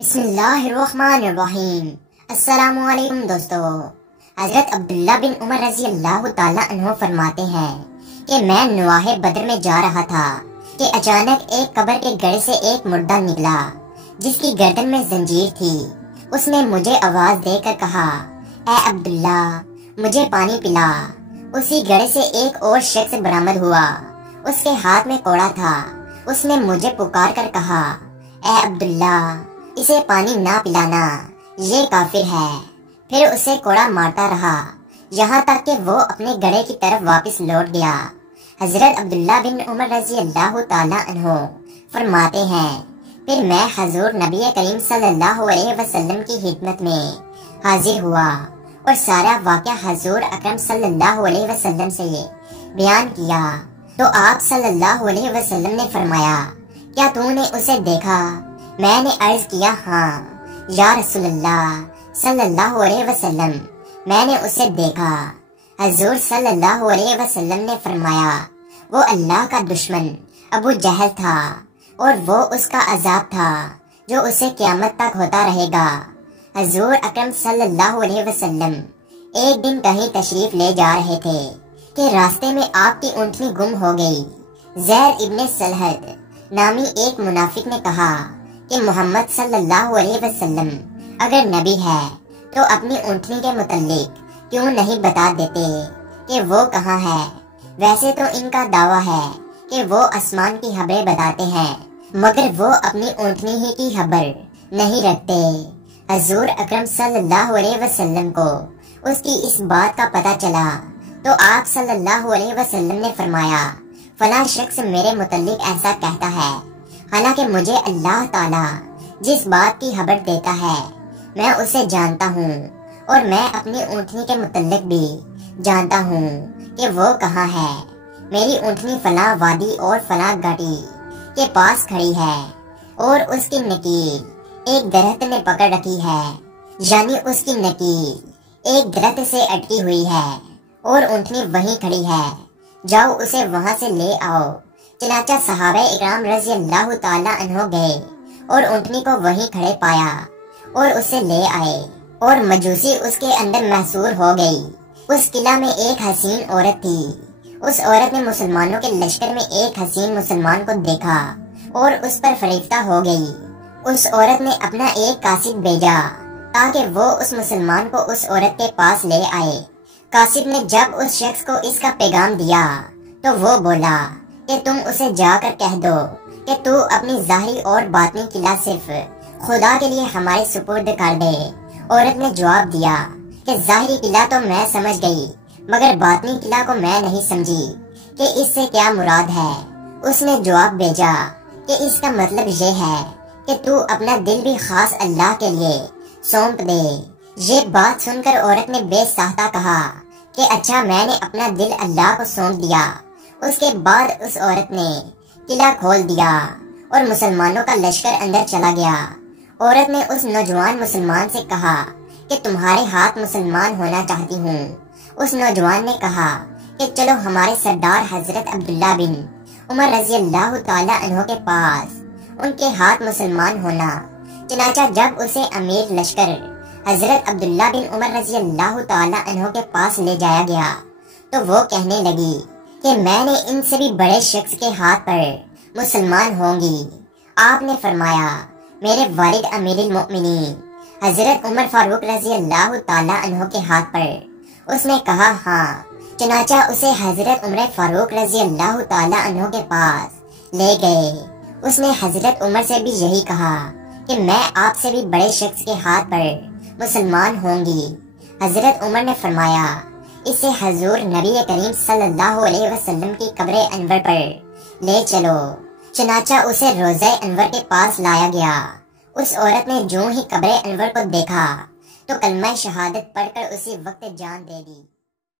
بسم اللہ الرحمن الرحیم۔ السلام علیکم دوستو۔ حضرت عبداللہ بن عمر رضی اللہ تعالیٰ عنہ فرماتے ہیں کہ میں نواح بدر میں جا رہا تھا کہ اچانک ایک قبر کے گڑھ سے ایک مردہ نکلا جس کی گردن میں زنجیر تھی۔ اس نے مجھے آواز دے کر کہا، اے عبداللہ مجھے پانی پلا۔ اسی گڑھ سے ایک اور شخص برآمد ہوا، اس کے ہاتھ میں کوڑا تھا۔ اس نے مجھے پکار کر کہا، اے عبداللہ اسے پانی نہ پلانا، یہ کافر ہے۔ پھر اسے کوڑا مارتا رہا یہاں تک کہ وہ اپنے گڑھے کی طرف واپس لوٹ گیا۔ حضرت عبداللہ بن عمر رضی اللہ تعالیٰ عنہ فرماتے ہیں، پھر میں حضور نبی کریم صلی اللہ علیہ وسلم کی خدمت میں حاضر ہوا اور سارا واقعہ حضور اکرم صلی اللہ علیہ وسلم سے بیان کیا تو آپ صلی اللہ علیہ وسلم نے فرمایا، کیا تو نے اسے دیکھا؟ میں نے عرض کیا، ہاں یا رسول اللہ صلی اللہ علیہ وسلم، میں نے اسے دیکھا۔ حضور صلی اللہ علیہ وسلم نے فرمایا، وہ اللہ کا دشمن ابو جہل تھا اور وہ اس کا عذاب تھا جو اسے قیامت تک ہوتا رہے گا۔ حضور اکرم صلی اللہ علیہ وسلم ایک دن کہیں تشریف لے جا رہے تھے کہ راستے میں آپ کی اونٹنی گم ہو گئی۔ زیر ابن سلحت نامی ایک منافق نے کہا کہ محمد صلی اللہ علیہ وسلم اگر نبی ہے تو اپنی اونٹنی کے متعلق کیوں نہیں بتا دیتے کہ وہ کہاں ہے؟ ویسے تو ان کا دعویٰ ہے کہ وہ آسمان کی خبریں بتاتے ہیں مگر وہ اپنی اونٹنی ہی کی خبر نہیں رکھتے۔ حضور اکرم صلی اللہ علیہ وسلم کو اس کی اس بات کا پتہ چلا تو آپ صلی اللہ علیہ وسلم نے فرمایا، فلاں شخص میرے متعلق ایسا کہتا ہے، حالانکہ مجھے اللہ تعالیٰ جس بات کی خبر دیتا ہے میں اسے جانتا ہوں، اور میں اپنی اونٹنی کے متعلق بھی جانتا ہوں کہ وہ کہاں ہے۔ میری اونٹنی فلاں وادی اور فلاں گھاٹی کے پاس کھڑی ہے اور اس کی نکیل ایک درخت نے پکڑ رکھی ہے، یعنی اس کی نکیل ایک درخت سے اٹکی ہوئی ہے اور اونٹنی وہیں کھڑی ہے، جاؤ اسے وہاں سے لے آؤ۔ چنانچہ صحابہ اکرام رضی اللہ تعالیٰ عنہ گئے اور اونٹنی کو وہیں کھڑے پایا اور اسے لے آئے، اور مجوسی اس کے اندر محصور ہو گئی۔ اس قلعہ میں ایک حسین عورت تھی۔ اس عورت نے مسلمانوں کے لشکر میں ایک حسین مسلمان کو دیکھا اور اس پر فریفتہ ہو گئی۔ اس عورت نے اپنا ایک قاصد بھیجا تاکہ وہ اس مسلمان کو اس عورت کے پاس لے آئے۔ قاصد نے جب اس شخص کو اس کا پیغام دیا تو وہ بولا کہ تم اسے جا کر کہہ دو کہ تو اپنی ظاہری اور باطنی قلعہ صرف خدا کے لیے ہمارے سپرد کر دے۔ عورت نے جواب دیا کہ ظاہری قلعہ تو میں سمجھ گئی مگر باطنی قلعہ کو میں نہیں سمجھی کہ اس سے کیا مراد ہے۔ اس نے جواب بھیجا کہ اس کا مطلب یہ ہے کہ تو اپنا دل بھی خاص اللہ کے لیے سونپ دے۔ یہ بات سن کر عورت نے بے ساختہ کہا کہ اچھا، میں نے اپنا دل اللہ کو سونپ دیا۔ اس کے بعد اس عورت نے قلعہ کھول دیا اور مسلمانوں کا لشکر اندر چلا گیا۔ عورت نے اس نوجوان مسلمان سے کہا کہ تمہارے ہاتھ مسلمان ہونا چاہتی ہوں۔ اس نوجوان نے کہا کہ چلو ہمارے سردار حضرت عبداللہ بن عمر رضی اللہ تعالیٰ عنہ کے پاس، ان کے ہاتھ مسلمان ہونا۔ چنانچہ جب اسے امیر لشکر حضرت عبداللہ بن عمر رضی اللہ تعالیٰ عنہ کے پاس لے جایا گیا تو وہ کہنے لگی کہ میں نے ان سے بھی بڑے شخص کے ہاتھ پر مسلمان ہوں گی۔ آپ نے فرمایا، میرے والد امیر المؤمنین حضرت عمر فاروق رضی اللہ تعالیٰ عنہ کے ہاتھ پر۔ اس نے کہا، ہاں۔ چنانچہ اسے حضرت عمر فاروق رضی اللہ تعالیٰ عنہ کے پاس لے گئے۔ اس نے حضرت عمر سے بھی یہی کہا کہ میں آپ سے بھی بڑے شخص کے ہاتھ پر مسلمان ہوں گی۔ حضرت عمر نے فرمایا، اسے حضور نبی کریم صلی اللہ علیہ وسلم کی قبر انور پر لے چلو۔ چنانچہ اسے روضہ انور کے پاس لایا گیا۔ اس عورت نے جو ہی قبر انور کو دیکھا تو کلمہ شہادت پڑھ کر اسی وقت جان دے دی۔